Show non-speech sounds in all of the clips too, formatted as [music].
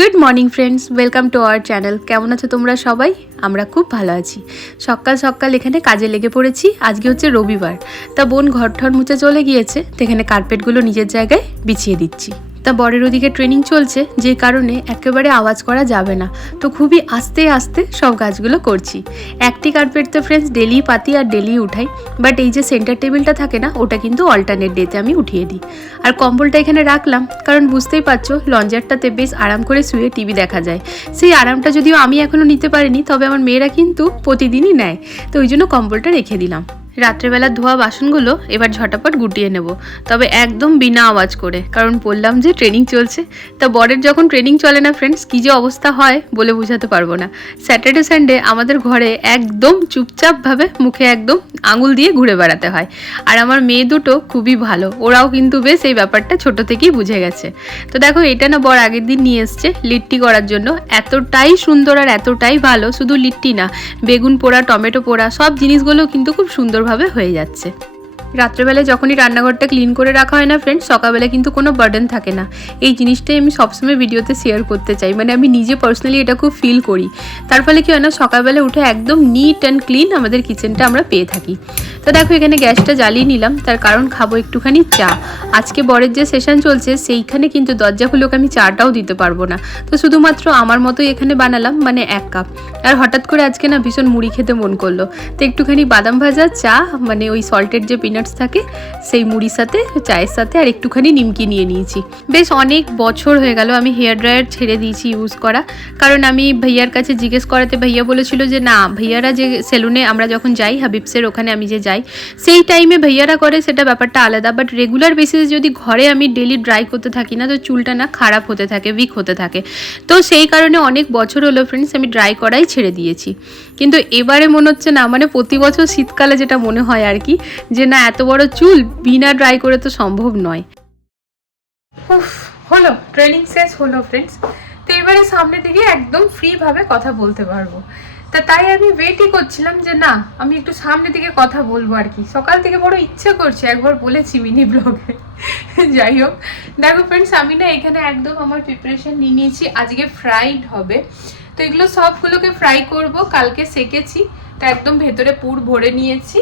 Good morning friends welcome to our channel কেমন আছো তোমরা সবাই? আমরা খুব ভালো আছি। সকাল সকাল এখানে কাজে লেগে পড়েছি। আজকে হচ্ছে রবিবার। তা বোন ঘর ঠর মুছে চলে গিয়েছে। সেখানে কার্পেটগুলো নিজের জায়গায় বিছিয়ে দিচ্ছি। তা বরের ওদিকে ট্রেনিং চলছে, যে কারণে একেবারে আওয়াজ করা যাবে না। তো খুবই আস্তে আস্তে সব কাজগুলো করছি। একটি কার্পেট তো ফ্রেন্ডস ডেলি পাতি আর ডেলি উঠাই বাট এই যে সেন্টার টেবিলটা থাকে না, ওটা কিন্তু অল্টারনেট ডেতে আমি উঠিয়ে দিই। আর কম্বলটা এখানে রাখলাম, কারণ বুঝতেই পারছ, লঞ্জারটাতে বেশ আরাম করে শুয়ে টিভি দেখা যায়। সেই আরামটা যদিও আমি এখনও নিতে পারিনি, তবে আমার মেয়েরা কিন্তু প্রতিদিনই নেয়। তো ওই জন্য কম্বলটা রেখে দিলাম। রাত্রেবেলা ধোয়া বাসনগুলো এবার ঝটাপট গুটিয়ে নেব। তবে একদম বিনা আওয়াজ করে, কারণ বললাম যে ট্রেনিং চলছে। তা বরের যখন ট্রেনিং চলে না ফ্রেন্ডস কী যে অবস্থা হয় বলে বোঝাতে পারব না। স্যাটারডে সানডে আমাদের ঘরে একদম চুপচাপভাবে মুখে একদম আঙুল দিয়ে ঘুরে বেড়াতে হয়। আর আমার মেয়ে দুটো খুবই ভালো, ওরাও কিন্তু বেশ এই ব্যাপারটা ছোট থেকেই বুঝে গেছে। তো দেখো এটা না বর আগের দিন নিয়ে এসছে লিট্টি করার জন্য। এতটাই সুন্দর আর এতটাই ভালো, শুধু লিট্টি না, বেগুন পোড়া, টমেটো পোড়া, সব জিনিসগুলো কিন্তু খুব সুন্দরভাবে হয়ে যাচ্ছে। রাত্রেবেলায় যখনই রান্নাঘরটা ক্লিন করে রাখা হয় না ফ্রেন্ড সকালবেলা কিন্তু কোনো বার্ডেন থাকে না। এই জিনিসটাই আমি সবসময় ভিডিওতে শেয়ার করতে চাই। মানে আমি নিজে পার্সোনালি এটা খুব ফিল করি। তার ফলে কি হয় না, সকালবেলা উঠে একদম নিট অ্যান্ড ক্লিন আমাদের কিচেনটা আমরা পেয়ে থাকি। তো দেখো, এখানে গ্যাসটা জ্বালিয়ে নিলাম। তার কারণ খাব একটুখানি চা। আজকে বরের যে সেশন চলছে, সেইখানে কিন্তু দরজা খুলোকে আমি চাটাও দিতে পারব না। তো শুধুমাত্র আমার মতোই এখানে বানালাম মানে এক কাপ আর হঠাৎ করে আজকে না ভীষণ মুড়ি খেতে মন করল। তো একটুখানি বাদাম ভাজা, চা মানে ওই সল্টেড যে পিনাটস থাকে, সেই মুড়ির সাথে, চায়ের সাথে আর একটুখানি নিমকি নিয়ে নিয়েছি। বেশ অনেক বছর হয়ে গেল আমি হেয়ার ড্রায়ার ছেড়ে দিয়েছি ইউজ করা। কারণ আমি ভাইয়ার কাছে জিজ্ঞেস করাতে ভাইয়া বলেছিল যে, না, ভাইয়ারা যে সেলুনে আমরা যখন যাই, হাবিবসের ওখানে আমি যে যাই, সেই টাইমে ভাইয়ারা করে সেটা ব্যাপারটা আলাদা। বাট রেগুলার বেসিসে যদি ঘরে আমি ডেলি ড্রাই করতে থাকি না, তো চুলটা না খারাপ হতে থাকে উইক হতে থাকে। তো সেই কারণে অনেক বছর হলো ফ্রেন্ডস আমি ড্রাই করাই ছেড়ে দিয়েছি। কিন্তু এবারে মনে হচ্ছে না মানে প্রতি বছর শীতকালে যেটা মনে হয় আর কি, যে না এত বড় চুল বিনা ড্রাই করে তো সম্ভব নয়। হলো ট্রেনিং শেষ হলো ফ্রেন্ডস তো এবারে সামনে দিকে একদম ফ্রিভাবে কথা বলতে পারব। তা তাই আমি ওয়েটই করছিলাম যে না, আমি একটু সামনে দিকে কথা বলব আর কি। সকাল থেকে বড় ইচ্ছা করছে, একবার বলেছি মিনি ব্লগে যাই হোক, দেখো ফ্রেন্ডস আমি না এখানে একদম আমার প্রিপারেশন নিয়ে নিয়েছি। আজকে ফ্রাইড হবে। তো এগুলো সবগুলোকে ফ্রাই করব, কালকে সেকেছি। তো একদম ভেতরে পুর ভরে নিয়েছি।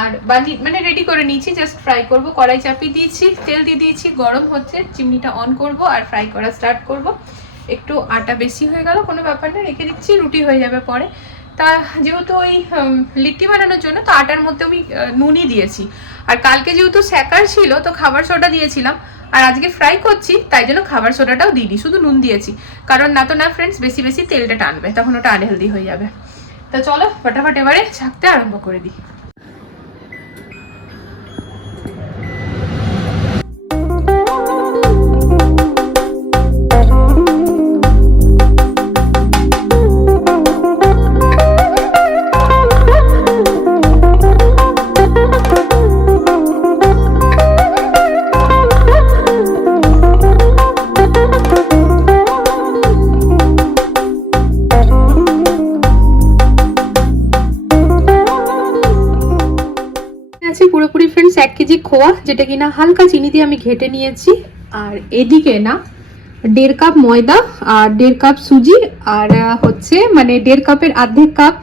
আর বানি মানে রেডি করে নিয়েছি জাস্ট ফ্রাই করব। কড়াই চাপিয়ে দিয়েছি, তেল দিয়ে দিয়েছি, গরম হচ্ছে, চিমনিটা অন করব আর ফ্রাই করা স্টার্ট করব। একটু আটা বেশি হয়ে গেল, কোনো ব্যাপার না, রেখে দিচ্ছি, রুটি হয়ে যাবে পরে। তা যেহেতু ওই লিট্টি বানানোর জন্য, তো আটার মধ্যে আমি নুনই দিয়েছি। আর কালকে যেহেতু স্যাকার ছিল, তো খাবার সোডা দিয়েছিলাম। আর আজকে ফ্রাই করছি, তাই জন্য খাবার সোডাটাও দিইনি, শুধু নুন দিয়েছি। কারণ না তো না ফ্রেন্ডস বেশি বেশি তেলটা টানবে, তখন ওটা আনহেলদি হয়ে যাবে। তা চলো, ফটাফট এবারে ছাকতে আরম্ভ করে দিই। খোয়া যেটা কিনা হালকা চিনি দিয়ে আমি ঘেটে নিয়েছি। আর এদিকে না, দেড় কাপ ময়দা আর দেড় কাপ সুজি আর হচ্ছে মানে দেড় কাপের অর্ধেক কাপ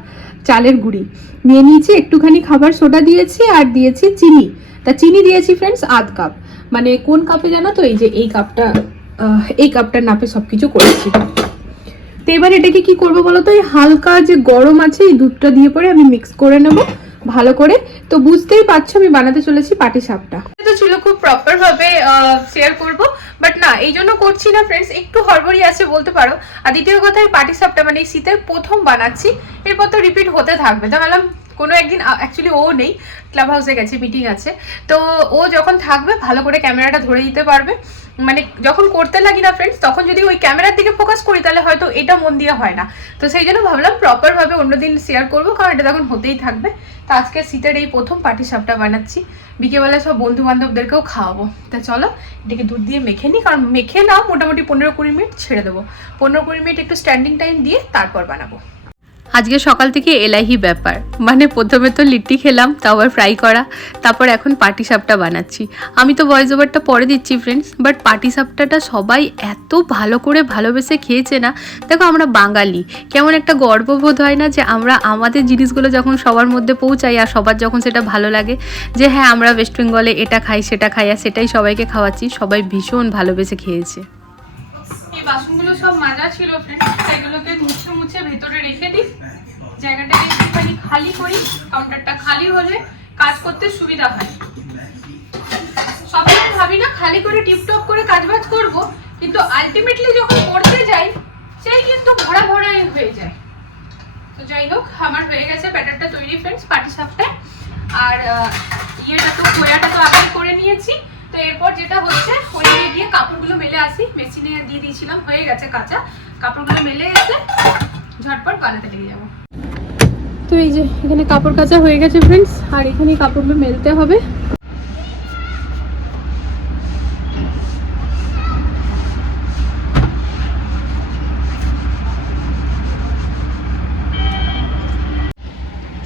চালের গুঁড়ি। নিয়ে নিয়েছি একটুখানি খাবার সোডা দিয়েছি আর দিয়েছি চিনি। তা চিনি দিয়েছি ফ্রেন্ডস আধ কাপ। মানে কোন কাপে জানো তো, এই যে এই কাপটা এই কাপটার নাপে সবকিছু করেছি। তো এবার এটাকে কি করব বলো তো, এই হালকা যে গরম আছে, এই দুধটা দিয়ে পরে আমি মিক্স করে নেব। ভালো করে। তো বুঝতেই পারছ আমি বানাতে চলেছি পাটি সাপটা। তো ছিল খুব প্রপার ভাবে শেয়ার করব বাট না, এই জন্য করছি না ফ্রেন্ডস একটু হড়বড়ি আছে বলতে পারো। আর দ্বিতীয় কথা, এই পাটি সাপটা মানে শীতের প্রথম বানাচ্ছি, এরপর তো রিপিট হতে থাকবে। তো ভাবলাম কোনো একদিন অ্যাকচুয়ালি ও নেই ক্লাব হাউসে গেছে মিটিং আছে। তো ও যখন থাকবে, ভালো করে ক্যামেরাটা ধরে দিতে পারবে। মানে যখন করতে লাগি না ফ্রেন্ডস তখন যদি ওই ক্যামেরার দিকে ফোকাস করি, তাহলে হয়তো এটা মন দিয়ে হয় না। তো সেই জন্য ভাবলাম প্রপারভাবে অন্যদিন শেয়ার করব, কারণ এটা তখন হতেই থাকবে। তো আজকে শীতের এই প্রথম পাটি সাপটা বানাচ্ছি। বিকেলবেলা সব বন্ধু বান্ধবদেরকেও খাওয়াবো। তা চলো, এটাকে দুধ দিয়ে মেখে নিই কারণ মেখে নাও মোটামুটি পনেরো কুড়ি মিনিট ছেড়ে দেবো। পনেরো কুড়ি মিনিট একটু স্ট্যান্ডিং টাইম দিয়ে তারপর বানাবো। আজকে সকাল থেকে এলাহি ব্যাপার। মানে প্রথমে তো লিট্টি খেলাম আবার ফ্রাই করা। তারপর এখন পাটি সাপটা বানাচ্ছি। আমি তো ভয়েস ওভারটা পরে দিচ্ছি ফ্রেন্ডস বাট পাটি সাপটাটা সবাই এত ভালো করে ভালোবেসে খেয়েছে না। দেখো আমরা বাঙালি, কেমন একটা গর্ববোধ হয় না যে আমরা আমাদের জিনিসগুলো যখন সবার মধ্যে পৌঁছাই আর সবার যখন সেটা ভালো লাগে, যে হ্যাঁ আমরা ওয়েস্ট বেঙ্গলে এটা খাই, সেটা খাই আর সেটাই সবাইকে খাওয়াচ্ছি, সবাই ভীষণ ভালোবেসে খেয়েছে। বাসনগুলো সব মাজা ছিল ফ্রেন্ড সেগুলোকে মুছে মুছে ভেতরে রেখে দিই। জায়গাটাকে একটুখানি খালি করি কাউন্টারটা খালি হলে কাজ করতে সুবিধা হয়। সবসময় ভাবি না খালি করে টিপটপ করে কাজ বাজ করব, কিন্তু আলটিমেটলি যখন করতে যাই, সেই কিন্তু ভরা ভরাই হয়ে যায়। তো যাই হোক, আমার হয়ে গেছে ব্যাটারটা তৈরি ফ্রেন্ডস পাটি সাপটা। আর ইয়েটা তো, খোয়াটা তো আগে করে নিয়েছি। তো এরপর যেটা হচ্ছে দিকে গিয়ে কাপড়গুলো মেলে আসি। মেশিনে দিয়ে দিয়েছিলাম, হয়ে গেছে কাঁচা। কাপড়গুলো মেলে এসে ঝটপট বানাতে লেগে যাব। তো এই যে এখানে কাপড় কাচা হয়ে গেছে ফ্রেন্ডস আর এখানে কাপড়গুলো মেলতে হবে।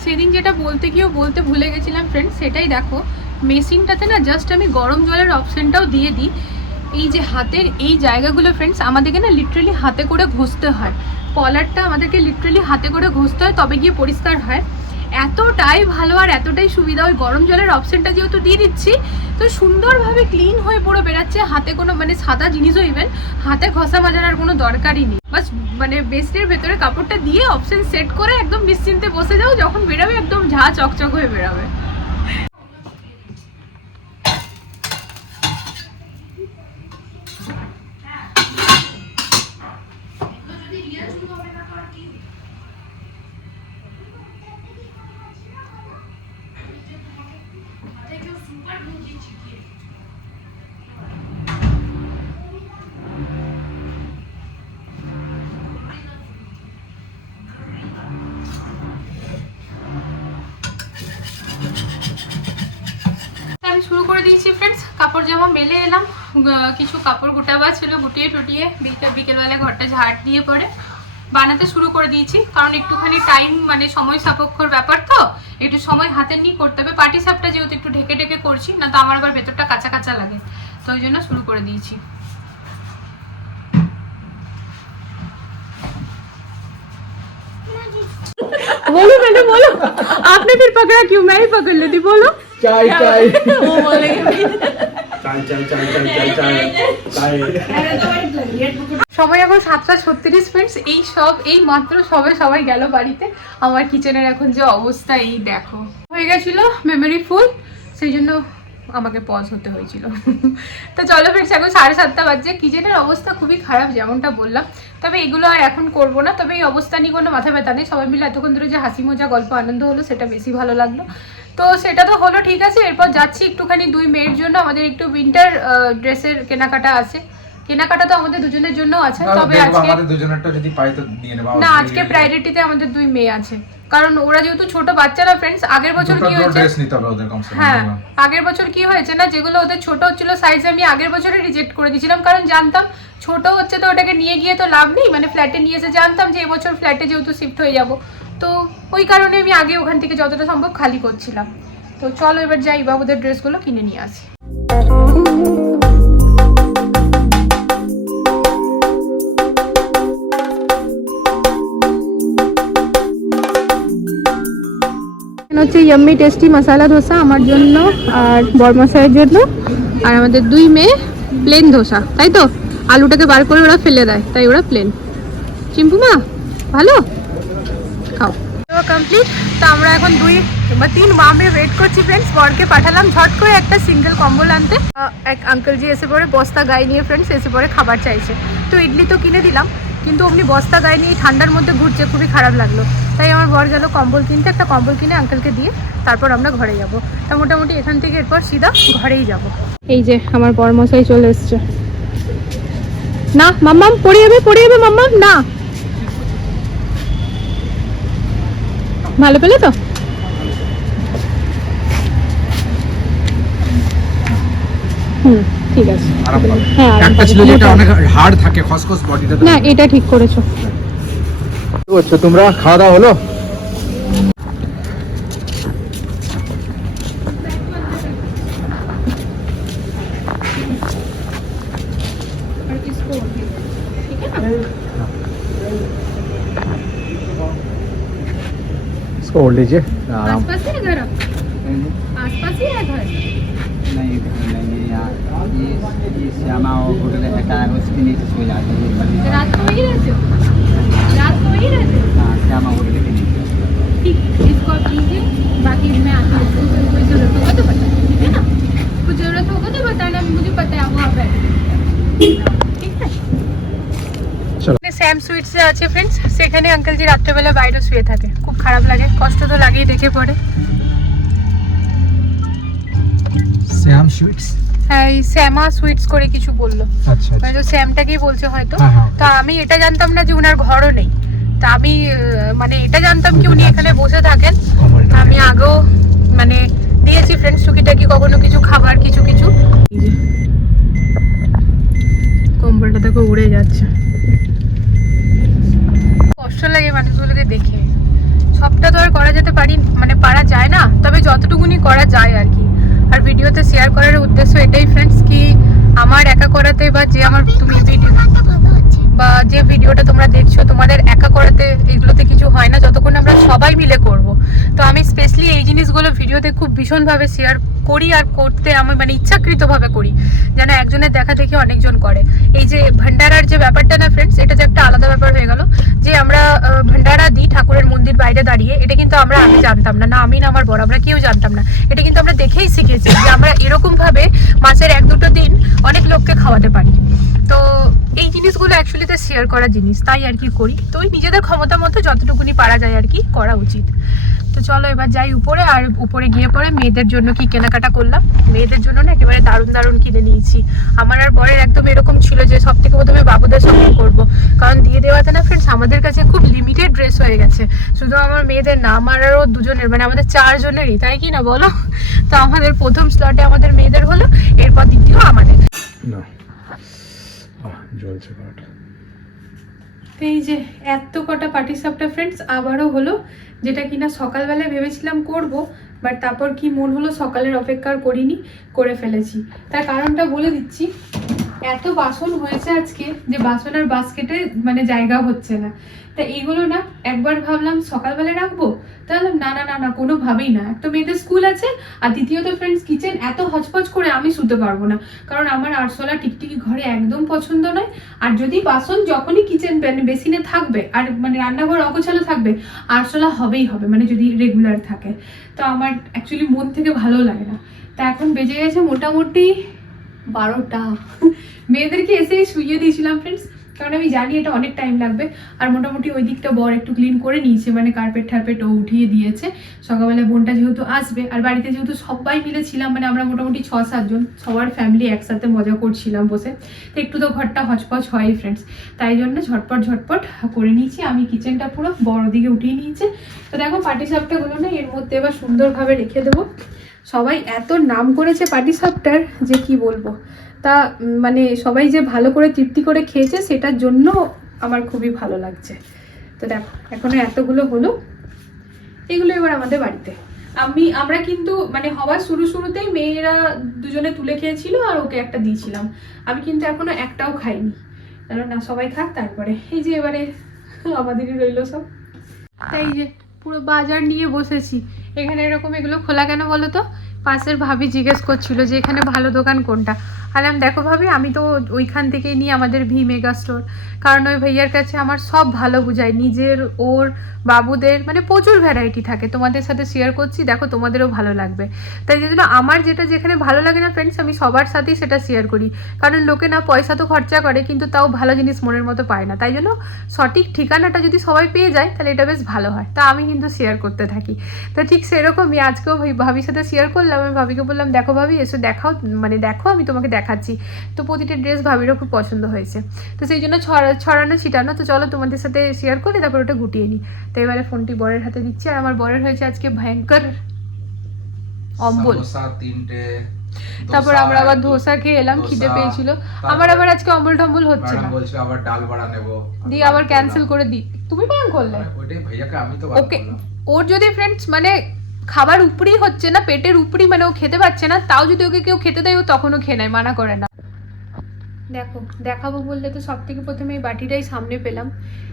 সেদিন যেটা বলতে গিয়েও বলতে ভুলে গেছিলাম ফ্রেন্ডস সেটাই দেখো, মেশিনটাতে না জাস্ট আমি গরম জলের অপশনটাও দিয়ে দিই। এই যে হাতের এই জায়গাগুলো ফ্রেন্ডস আমাদেরকে না লিটারালি হাতে করে ঘষতে হয়। কলারটা আমাদেরকে লিটারালি হাতে করে ঘষতে হয়, তবে গিয়ে পরিষ্কার হয়। এতটাই ভালো আর এতটাই সুবিধা, ওই গরম জলের অপশনটা যেহেতু দিয়ে দিচ্ছি, তো সুন্দরভাবে ক্লিন হয়ে পুরো বেরাচ্ছে হাতে কোনো মানে সাদা জিনিসও ইভেন হাতে ঘষা মাজার আর কোনো দরকারই নেই। বাস মানে বেস্টের ভেতরে কাপড়টা দিয়ে অপশন সেট করে একদম নিশ্চিন্তে বসে যাও, যখন বেরাবে একদম ঝা চকচক হয়ে বেরাবে। দিয়েছি ফ্রেন্ডস কাপড় জামা মেলে এলাম আহ, কিছু কাপড় গোটাবার ছিল গুটিয়ে টুটিয়ে বিকেল বিকেলবেলা ঘরটা ঝাড় দিয়ে পরে বানাতে শুরু করে দিয়েছি কারণ একটুখানি টাইম মানে সময় সাপেক্ষর ব্যাপার তো একটু সময় হাতে নিয়ে করতে হবে পাটি সাপটা যেহেতু একটু ঢেকে ঢেকে করছি না তো আমার আবার ভেতরটা কাঁচা কাঁচা লাগে তো ওই জন্য শুরু করে দিয়েছি बोलो मैंने बोलो आपने फिर पकड़ा क्यों मैं ही पकड़ लेती बोलो [laughs] chai chai. ও এখন সাতটা ছত্রিশ ফ্রেন্ডস এই সব এই মাত্র সবে সবাই গেল বাড়িতে। আমার কিচেনের এখন যে অবস্থা এই দেখো। হয়ে গেছিল মেমোরি ফুল সেই জন্য আমাকে পজ হতে হয়েছিল। তো চলো ফ্রেন্ডস এখন সাড়ে সাতটা বাজছে। কিচেনের অবস্থা খুবই খারাপ যেমনটা বললাম। তবে এগুলো আর এখন করব না। তবে এই অবস্থা নিয়ে কোনো মাথা ব্যথা নেই। সবাই মিলে এতক্ষণ ধরে যে হাসি মজা গল্প আনন্দ হলো সেটা বেশি ভালো লাগল। তো সেটা তো হলো ঠিক আছে। এরপর যাচ্ছি একটুখানি দুই মেয়ের জন্য। আমাদের একটু উইন্টার ড্রেসের কেনাকাটা আছে। কেনাকাটা তো আমাদের দুজনের জন্য আছে। তবে আজকে আমাদের দুজনেরটা যদি পাই তো নিয়ে নেব। না আজকে প্রায়োরিটিতে আমাদের দুই মেয়ে আছে। কারণ ওরা যেহেতু ছোট বাচ্চারা ফ্রেন্ডস আগের বছর কি হয়েছে? হ্যাঁ আগের বছর কি হয়েছে না যেগুলো ওদের ছোট হচ্ছিল সাইজ আমি আগের বছরে রিজেক্ট করে দিয়েছিলাম। কারণ জানতাম ছোট হচ্ছে তো ওটাকে নিয়ে গিয়ে তো লাভ নেই মানে ফ্ল্যাটে নিয়ে এসে জানতাম যে এবছর ফ্ল্যাটে যেহেতু শিফট হয়ে যাব। তো ওই কারণে আমি আগে ওখান থেকে যতটা সম্ভব খালি করছিলাম। তো চলো এবার যাই বাবুদের ড্রেসগুলো কিনে নিয়ে আসি। ইয়াম্মি টেস্টি মশলা ধোসা আমার জন্য আর বরমশাইয়ের জন্য। আর আমাদের দুই মেয়ে প্লেন ধোসা তাই তো? আলুটাকে বার করে ওরা ফেলে দেয়, তাই ওরা প্লেন চিম্পুমা, ভালো? খাও। কমপ্লিট তো আমরা এখন দুই বা তিন মামে ওয়েট করছি ফ্রেন্ডস বরকে পাঠালাম। ঝট করে একটা সিঙ্গেল কম্বল আনতে। এক আঙ্কেলজি এসে পরে বস্তা গায়ে নিয়ে ফ্রেন্ডস এসে পরে খাবার চাইছে। তো ইডলি তো কিনে দিলাম। কিন্তু অমনি বস্তা গায়ে নিয়ে ঠান্ডার মধ্যে ঘুরছে, খুবই খারাপ লাগল। তাই আমার বর গেল কম্বল কিনতে, একটা কম্বল কিনে আঙ্কেলকে দিয়ে তারপর আমরা ঘরে যাব। তা মোটামুটি এখান থেকে এরপর সিধা ঘরেই যাব। এই যে আমার বরমশাই চলে এসছে। না, মাম্মাম, পড়ে যাবে পড়ে যাবে মাম্মাম, না। ভালো পেলে তো? হুম। ঠিক আছে আরাম পাবে। হ্যাঁ আরাম একটা পাবে, ছিল যেটা মোটা। অনেক হার্ড থাকে খসখস বডিটা না এটা ঠিক করেছো করছো তোমরা খাওয়া দাওয়া হলো इसको होल्ड लीजिए आराम आसपास ही है घर आपका आसपास ही है घर नहीं नहीं यहाँ ये ये श्यामा और होटल हटा है उसके नीचे सो जाते हैं रात को वही रहते हो रात को वही रहते हो हाँ श्यामा होटल के नीचे ठीक है, इसको आप लीजिए बाकी मैं आती हूँ कोई कोई ज़रूरत होगा तो बताना ठीक है ना कुछ ज़रूरत होगा तो बताना मुझे पता है आप वहाँ पे ठीक है স্যাম সুইটসে আছে ফ্রেন্ডস সেখানে আঙ্কেলজি রাত্রেবেলা বাইরে শুয়ে থাকে খুব খারাপ লাগে কষ্ট তো লাগেই দেখে পড়ে श्याम स्वीट्स হ্যাঁ এই শ্যামা সুইটস করে কিছু বলল। মানে শ্যামটাকেই বলছে হয়তো। তা আমি এটা জানতাম না যে উনার ঘরও নেই। তা আমি মানে এটা জানতাম কি উনি এখানে বসে থাকেন। আমি আগেও মানে দিয়েছি ফ্রেন্ডস টুকিটাকি কখনো কিছু খাবার কিছু কিছু। কম্বলটা দেখো উড়ে যাচ্ছে। কষ্ট লাগে মানুষগুলোকে দেখে। সবটা তো আর করা যেতে পারি মানে পারা যায় না। তবে যতটুকুনি করা যায় আর কি। আর ভিডিওতে শেয়ার করার উদ্দেশ্য এটাই ফ্রেন্ডস কি আমার একা করাতে বা যে আমার তুমি ভিডিও বা যে ভিডিওটা তোমরা দেখছ তোমাদের একা করাতে এগুলোতে কিছু হয় না যতক্ষণ আমরা সবাই মিলে করব। তো আমি স্পেশালি এই জিনিসগুলো ভিডিওতে খুব ভীষণভাবে শেয়ার করি আর করতে আমি মানে ইচ্ছাকৃতভাবে করি। যেন একজনের দেখা দেখে অনেকজন করে। এই যে ভান্ডারার যে ব্যাপারটা না ফ্রেন্ডস এটা যে একটা আলাদা ব্যাপার হয়ে গেল যে আমরা ভান্ডারা দিই ঠাকুরের মন্দির বাইরে দাঁড়িয়ে, এটা কিন্তু আমরা আগে জানতাম না। না, আমি না আমার বড় আমরা কেউ জানতাম না। এটা কিন্তু আমরা দেখেই শিখেছি যে আমরা এরকম ভাবে মাসের এক দুটো দিন অনেক লোককে খাওয়াতে পারি। তো এই জিনিসগুলো অ্যাকচুয়ালিতে শেয়ার করা জিনিস। তাই আর কি করি। তো ওই নিজেদের ক্ষমতা মতো যতটুকুনি পারা যায় আর কি করা উচিত। তো চলো এবার যাই উপরে আর উপরে গিয়ে পরে মেয়েদের জন্য কি কেনাকাটা করলাম। মেয়েদের জন্য না একেবারে দারুণ দারুণ কিনে নিয়েছি। আমার আর বরের একদম এরকম ছিল যে সব থেকে প্রথমে বাবুদের সঙ্গে করব। কারণ দিয়ে দেওয়াতে না ফ্রেন্ডস আমাদের কাছে খুব লিমিটেড ড্রেস হয়ে গেছে। শুধু আমার মেয়েদের না আমার আরও দুজনের মানে আমাদের চারজনেরই তাই কি না বলো? তো আমাদের প্রথম স্লটে আমাদের মেয়েদের হলো এরপর দ্বিতীয় আমাদের। জ্বলছে এই যে এত কটা পাটি সাপটা ফ্রেন্ডস আবারও হলো যেটা কিনা সকালবেলায় ভেবেছিলাম করব বাট তারপর কি মন হলো সকালের অপেক্ষা করিনি, করে ফেলেছি। তার কারণটা বলে দিচ্ছি। এত বাসন হয়েছে আজকে যে বাসন আর বাস্কেটে মানে জায়গা হচ্ছে না। তা এইগুলো না একবার ভাবলাম সকালবেলায় রাখব, তাহলে না না না না, কোনোভাবেই না। এক তো মেয়েদের স্কুল আছে, আর দ্বিতীয়ত ফ্রেন্ডস কিচেন এত হচপচ করে আমি শুতে পারব না। কারণ আমার আরশোলা টিকটিকি ঘরে একদম পছন্দ নয়। আর যদি বাসন যখনই কিচেন বেসিনে থাকবে, আর মানে রান্নাঘর অগোছালো থাকবে, আরশোলা হবেই হবে মানে যদি রেগুলার থাকে। তো আমার অ্যাকচুয়ালি মন থেকে ভালো লাগে না। তা এখন বেজে গেছে মোটামুটি বারোটা। মেয়েদেরকে এসেই শুইয়ে দিয়েছিলাম ফ্রেন্ডস কারণ আমি জানি এটা অনেক টাইম লাগবে। আর মোটামুটি ওই দিকটা বর একটু ক্লিন করে নিয়েছে মানে কার্পেট টার্পেট ও উঠিয়ে দিয়েছে। সকালবেলা বোনটা যেহেতু আসবে, আর বাড়িতে যেহেতু সবাই মিলে ছিলাম মানে আমরা মোটামুটি ছ সাতজন সবার ফ্যামিলি একসাথে মজা করছিলাম বসে। তো একটু তো ঘরটা হচপচ হয় ফ্রেন্ডস তাই জন্য ঝটপট ঝটপট করে নিয়েছি। আমি কিচেনটা পুরো বড় দিকে উঠিয়ে নিয়েছে। তো দেখো পাটি সাপটা হলো না এর মধ্যে এবার সুন্দরভাবে রেখে দেবো। সবাই এত নাম করেছে পাটি সাপটার যে কি বলব? তা মানে সবাই যে ভালো করে তৃপ্তি করে খেয়েছে সেটার জন্য আমার খুবই ভালো লাগছে। তো দেখো, এখনও এতগুলো হলো, এগুলো এবার আমাদের বাড়িতে। আমি, আমরা কিন্তু মানে হওয়ার শুরু শুরুতেই মেয়েরা দুজনে তুলে খেয়েছিল আর ওকে একটা দিয়েছিলাম। আমি কিন্তু এখনও একটাও খাইনি। কারণ না, সবাই খাক তারপরে। এই যে এবারে আমাদেরই রইল সব। তাই যে পুরো বাজার নিয়ে বসেছি। এখানে এরকম এগুলো খোলা কেন বলো তো? পাশের ভাবি জিজ্ঞেস করছিল যে এখানে ভালো দোকান কোনটা? আলাম দেখো ভাবি, আমি তো ওইখান থেকেই নিই আমাদের ভি মেগা স্টোর। কারণ ওই ভাইয়ার কাছে আমার সব ভালো বুঝায়। নিজের, ওর, বাবুদের মানে প্রচুর ভ্যারাইটি থাকে। তোমাদের সাথে শেয়ার করছি, দেখো তোমাদেরও ভালো লাগবে। তাই জন্য আমার যেটা যেখানে ভালো লাগে না ফ্রেন্ডস আমি সবার সাথেই সেটা শেয়ার করি। কারণ লোকে না পয়সা তো খরচা করে, কিন্তু তাও ভালো জিনিস মনের মতো পায় না। তাই জন্য সঠিক ঠিকানাটা যদি সবাই পেয়ে যায়, তাহলে এটা বেশ ভালো হয়। তা আমি কিন্তু শেয়ার করতে থাকি। তো ঠিক সেরকমই আজকেও ভাবির সাথে শেয়ার করলাম। আমি ভাবিকে বললাম, দেখো ভাবি, এসে দেখাও মানে দেখো, আমি তোমাকে দেখাচ্ছি। তো প্রতিটা ড্রেস ভাবিরও খুব পছন্দ হয়েছে। তো সেই জন্য ছড়া ছড়ানো ছিটানো তো চলো তোমাদের সাথে শেয়ার করে তারপর ওটা গুটিয়ে নিই। তো এবারে ফোনটি বরের হাতে দিচ্ছি আর আমার বরের হয়েছে আজকে ভয়ঙ্কর অম্বল। তিনটে তারপর আমরা আবার ধোসা খেয়ে এলাম খিদে পেয়েছিল। আমার আবার আজকে অম্বল টম্বল হচ্ছে না। আবার ডাল বড়া নেব। দিয়ে আবার ক্যান্সেল করে দি। তুমি বারণ করলে? ওটাই ভাইয়াকে আমি তো ওকে ওর যদি ফ্রেন্ডস মানে খাবার উপরেই হচ্ছে না, পেটের উপরেই মানে ও খেতে পাচ্ছে না, তাও যদি ওকে কেউ খেতে দেয়, ও তখনও খেয়ে নেয়, মানা করে না। দেখো, দেখাবো বললে তো সব থেকে প্রথমে এই বাটিটাই সামনে পেলাম।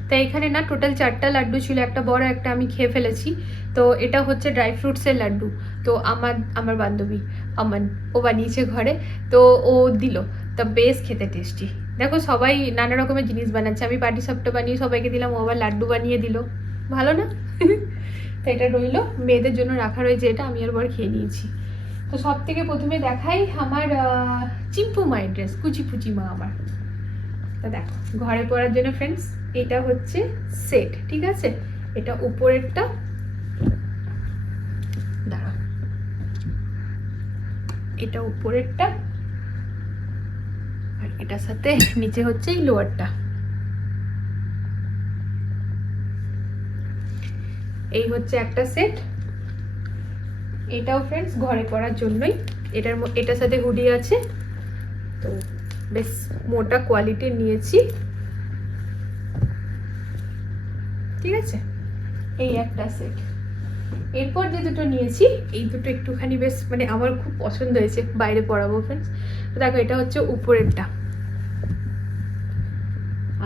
তাই এখানে না টোটাল চারটা লাড্ডু ছিল, একটা বড়, একটা আমি খেয়ে ফেলেছি। তো এটা হচ্ছে ড্রাই ফ্রুটসের লাড্ডু। তো আমার আমার বান্ধবী আমান ও বানিয়েছে ঘরে, তো ও দিল। তা বেশ খেতে টেস্টি। দেখো সবাই নানা রকমের জিনিস বানাচ্ছে, আমি পাটি সাপটা বানিয়ে সবাইকে দিলাম, ও আবার লাড্ডু বানিয়ে দিল। ভালো না? [laughs] তো এটা রইল। মেয়েদের জন্য রাখা রয়েছে এটা, আমি আর বর খেয়ে নিয়েছি। তো সব থেকে প্রথমে দেখাই আমার চিম্পু মায়ের ড্রেস কুচি মা আমার। তা দেখো, ঘরে পরার জন্য ফ্রেন্ডস এটা হচ্ছে সেট ঠিক আছে? এটা উপরেরটা। দাঁড়াও। এটা উপরেরটা। আর এটার সাথে নিচে হচ্ছে এই লোয়ারটা এই হচ্ছে একটা সেট এটাও ফ্রেন্ডস ঘরে পরার জন্যই। এটার এটার সাথে হুডি আছে। তো বেশ মোটা কোয়ালিটির নিয়েছি। ঠিক আছে? এই একটা সেট এরপর যে দুটো নিয়েছি, এই দুটো একটুখানি বেশ মানে আমার খুব পছন্দ হয়েছে। বাইরে পরাবো ফ্রেন্ডস তো দেখো, এটা হচ্ছে উপরেরটা।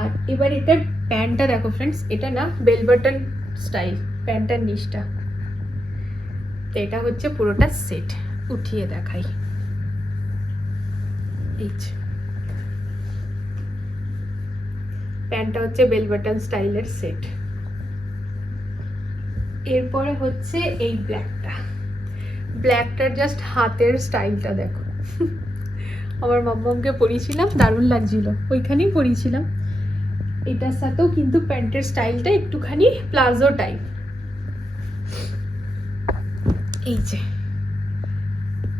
আর এবার এটার প্যান্টটা দেখো ফ্রেন্ডস এটা না বেল বাটন স্টাইল প্যান্টটার নিচটা। তো এটা হচ্ছে পুরোটা সেট। উঠিয়ে দেখাই। প্যান্টটা হচ্ছে বেল বাটন স্টাইলের সেট। এরপরে হচ্ছে এই ব্ল্যাকটা। ব্ল্যাকটার জাস্ট হাতের স্টাইলটা দেখো। আমার মাম্মামকে পরিয়েছিলাম, দারুণ লাগছিল। ওইখানেই পরিয়েছিলাম। এটার সাথেও কিন্তু প্যান্টের স্টাইলটা একটুখানি প্লাজো টাইপ। এই যে।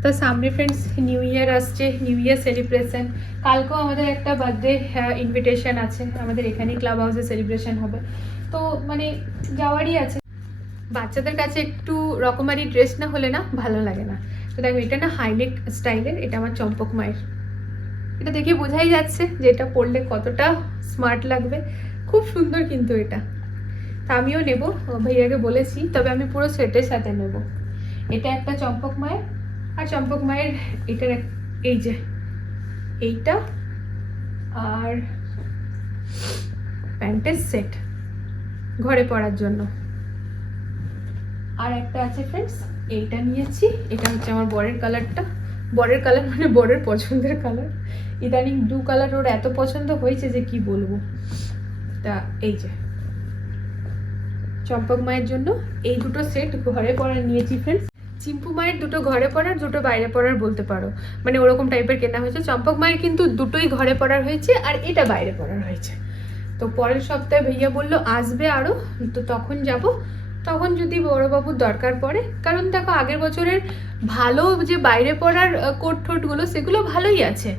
তো সামনে ফ্রেন্ডস নিউ ইয়ার আসছে নিউ ইয়ার সেলিব্রেশন কালকেও আমাদের একটা বার্থডে ইনভিটেশন আছে। আমাদের এখানেই ক্লাব হাউসে সেলিব্রেশন হবে। তো মানে যাওয়ারই আছে। বাচ্চাদের কাছে একটু রকমারি ড্রেস না হলে না ভালো লাগে না। তো দেখো, এটা না হাইনেক স্টাইলের এটা আমার চম্পক মায়ের। এটা দেখে বোঝাই যাচ্ছে যে এটা পরলে কতটা স্মার্ট লাগবে। খুব সুন্দর কিন্তু এটা। তা আমিও নেব, ভাইয়াকে বলেছি, তবে আমি পুরো সেটের সাথে নেব। এটা একটা চম্পক মায়ের, আর চম্পক মায়ের এটার এই যে, এইটা, আর প্যান্টের সেট ঘরে পরার জন্য। আর একটা আছে ফ্রেন্ডস এইটা নিয়েছি, এটা হচ্ছে আমার বরের কালারটা। বরের কালার মানে বরের পছন্দের কালার। ইদানিং ব্লু কালার ওর এত পছন্দ হয়েছে যে কি বলব। তা এই যে, চম্পক মায়ের জন্য এই দুটো সেট ঘরে পরার নিয়েছি ফ্রেন্ডস চিম্পু মায়ের দুটো ঘরে পড়ার, দুটো বাইরে পড়ার বলতে পারো। মানে ওরকম টাইপের কেনা হয়েছে। চম্পক মায়ের কিন্তু দুটোই ঘরে পড়ার হয়েছে আর এটা বাইরে পড়ার হয়েছে। তো পরের সপ্তাহে ভাইয়া বলল, আসবে আরও তো তখন যাব। তখন যদি বড়বাবুর দরকার পড়ে, কারণ দেখো আগের বছরের ভালো যে বাইরে পড়ার কোট ঠোঁটগুলো সেগুলো ভালোই আছে।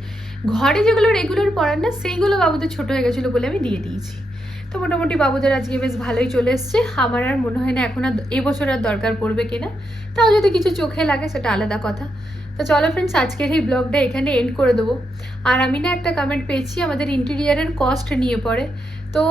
ঘরে যেগুলো রেগুলার পড়ার না, সেইগুলো বাবুদের ছোট হয়ে গেছিল বলে আমি দিয়ে দিয়েছি। তো মোটামুটি বাবুদের আজকে বেশ ভালোই চলে এসছে। আমার আর মনে হয় না এখন আর এবছর আর দরকার পড়বে কিনা। তাও যদি কিছু চোখে লাগে সেটা আলাদা কথা। তো চলো ফ্রেন্ডস আজকের এই ব্লগটা এখানে এন্ড করে দেবো। আর আমি না একটা কমেন্ট পেয়েছি, আমাদের ইন্টেরিয়ারের কস্ট নিয়ে পড়ে তো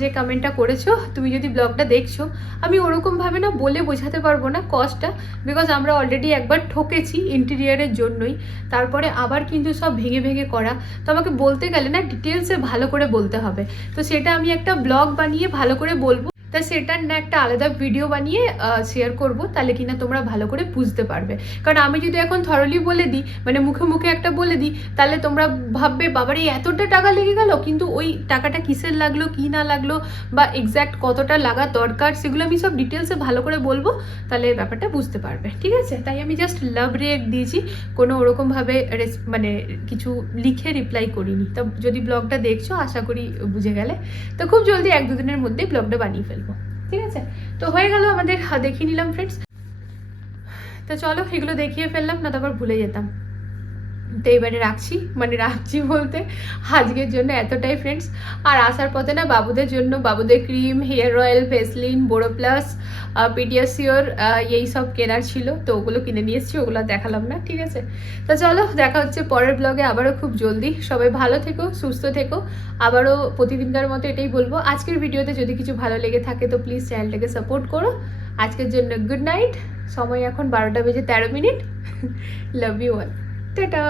যে কমেন্টটা করেছ, তুমি যদি ব্লগটা দেখছ, আমি ওরকমভাবে না বলে বোঝাতে পারব না কস্টটা বিকজ আমরা অলরেডি একবার ঠকেছি ইন্টেরিয়ারের জন্যই, তারপরে আবার কিন্তু সব ভেঙে ভেঙে করা, তো আমাকে বলতে গেলে না ডিটেলসে ভালো করে বলতে হবে। তো সেটা আমি একটা ব্লগ বানিয়ে ভালো করে বলব। তা সেটার না একটা আলাদা ভিডিও বানিয়ে শেয়ার করব, তাহলে কিনা তোমরা ভালো করে বুঝতে পারবে। কারণ আমি যদি এখন থরলি বলে দিই মানে মুখে মুখে একটা বলে দিই, তাহলে তোমরা ভাববে, বাবার এই এতটা টাকা লেগে গেল? কিন্তু ওই টাকাটা কিসের লাগল, কি না লাগল, বা এক্স্যাক্ট কতটা লাগা দরকার, সেগুলো আমি সব ডিটেলসে ভালো করে বলব, তাহলে ব্যাপারটা বুঝতে পারবে। ঠিক আছে? তাই আমি জাস্ট লাভ রিয়েক্ট দিয়েছি, কোনো ওরকমভাবে মানে কিছু লিখে রিপ্লাই করিনি। তা যদি ব্লগটা দেখছ, আশা করি বুঝে গেলে। তো খুব জলদি এক দুদিনের মধ্যেই ব্লগটা বানিয়ে ফেলব। ঠিক আছে? তো হয়ে গেল আমাদের দেখিয়ে নিলাম ফ্রেন্ডস তো চলো, এগুলো দেখিয়ে ফেললাম, না তো আবার ভুলে যেতাম। তো এবারে রাখছি মানে রাখছি বলতে আজকের জন্য এতটাই ফ্রেন্ডস আর আসার পথে না বাবুদের জন্য, বাবুদের cream hair oil Vaseline Boroplus PediaSure এই সব কেনার ছিল। তো ওগুলো কিনে নিয়ে এসেছি, ওগুলো দেখালাম না, ঠিক আছে? তো চলো দেখা হচ্ছে পরের ব্লগে আবারও খুব জলদি। সবাই ভালো থেকো, সুস্থ থেকো। আবারও প্রতিদিনকার মতো এটাই বলব। আজকের ভিডিওতে যদি কিছু ভালো লেগে থাকে, তো প্লিজ চ্যানেলটাকে সাপোর্ট করো। আজকের জন্য গুড নাইট সময় এখন বারোটা বেজে তেরো minute. Love you all tata.